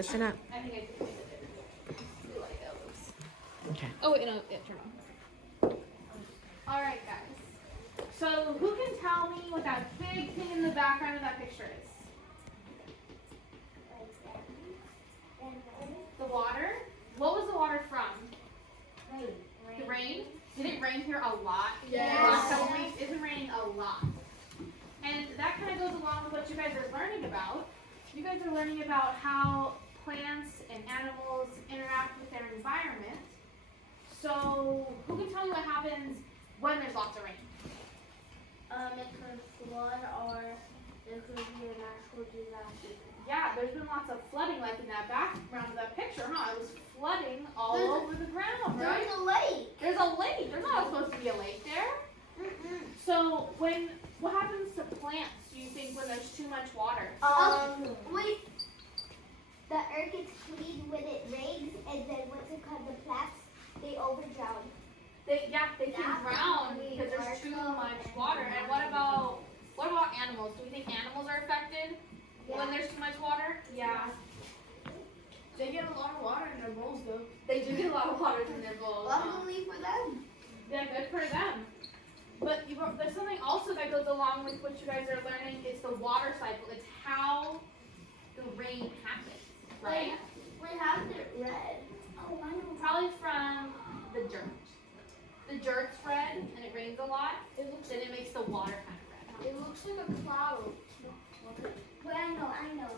listen up. I think I did. Do like those. Okay. Oh wait, no, it turned on. All right, guys. So who can tell me what that big thing in the background of that picture is? The water. What was the water from? Rain. The rain. Did it rain here a lot? Yes. The last couple weeks, it's been raining a lot. And that kind of goes along with what you guys are learning about. You guys are learning about how plants and animals interact with their environment. So, who can tell me what happens when there's lots of rain? It could flood or there could be a natural disaster. Yeah, there's been lots of flooding, like in that background of that picture, huh? It was flooding all over the ground, right? There's a lake. There's a lake. There's not supposed to be a lake there. So, what happens to plants, do you think, when there's too much water? Wait. The earth gets clean when it rains, and then what's it called? The plants, they overdrown. They can drown because there's too much water. And what about animals? Do we think animals are affected when there's too much water? Yeah. They get a lot of water in their bowls, though. They do get a lot of water in their bowls. Luckily for them. Yeah, good for them. But there's something also that goes along with what you guys are learning is the water cycle. It's how the rain happens, right? Wait, how's it red? Oh, I know. Probably from the dirt. The dirt's red and it rains a lot, then it makes the water kind of red. It looks like a cloud. Wait, I know.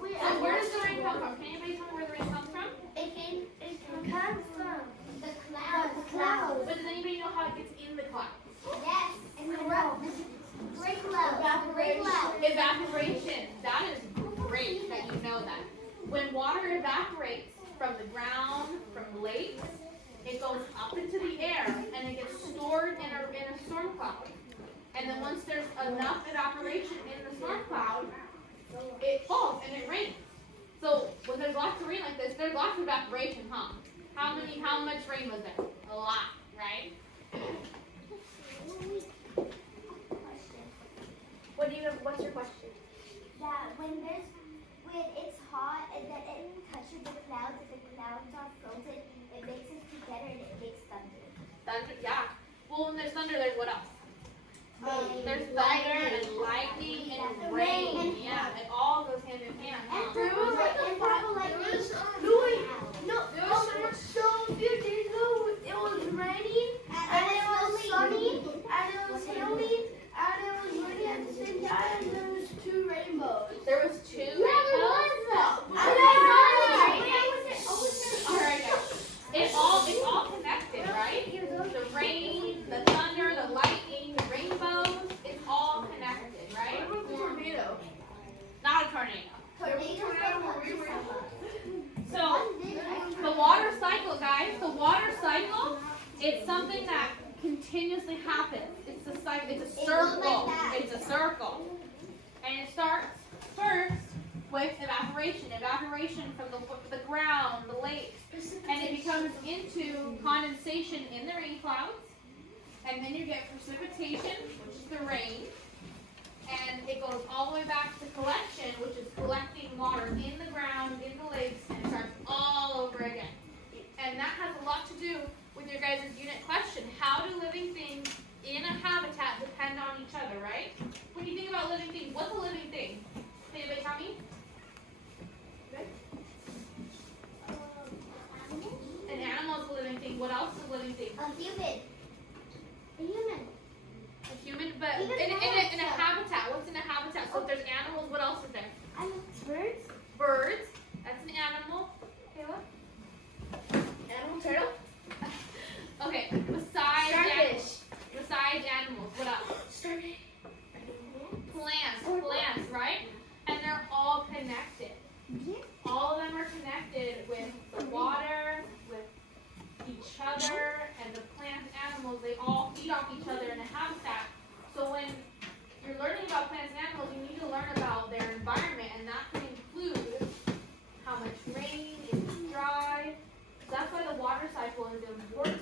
Wait, So where does the rain come from? Can anybody tell me where the rain comes from? It comes from the clouds. But does anybody know how it gets in the cloud? Yes, and the great clouds. Evaporation. That is great that you know that. When water evaporates from the ground, from lakes, it goes up into the air and it gets stored in a storm cloud. And then once there's enough evaporation in the storm cloud, it falls and it rains. So when there's lots of rain like this, there's lots of evaporation, huh? How much rain was there? A lot, right? What's your question? Yeah, when it's hot and then it touches the clouds and the clouds are frozen, it mixes together and it makes thunder. Thunder, yeah. Well, when there's thunder, there's what else? There's thunder and lightning and rain. Yeah, it all goes hand in hand. And Huh? purple lightning. So a few days ago, it was raining, and it was sunny, and it was hilly, and it was raining at the same time, and there was two rainbows. There was two rainbows. All right, guys. It's all connected, right? The rain, the thunder, the lightning, the rainbows. It's all connected, right? What about the tornado? Not a tornado. Tornadoes. So the water cycle, guys. The water cycle. It's something that continuously happens. It's a cycle. It's a circle. It's a circle, and it starts first with evaporation. Evaporation from the ground, the lakes, and it becomes into condensation in the rain clouds, and then you get precipitation, which is the rain, and it goes all the way back to collection, which is collecting water in the ground, in the lakes, and it starts all over again. And that has a lot to do with your guys' unit question. How do living things in a habitat depend on each other, right? When you think about living things, what's a living thing? Can anybody tell me? An animal is a living thing. What else is a living thing? A human. A human. A human, but Even in birds. a habitat. What's in a habitat? So if there's animals, what else is there? Birds. Birds. That's an animal. Kayla? Animal turtle? Okay. Besides animals, what else? Plants, right? And they're all connected. All of them are connected with the water, with each other, and the plants and animals, they all feed off each other in a habitat. So when you're learning about plants and animals, you need to learn about their environment, and that can include how much rain, if it's dry. So that's why the water cycle is important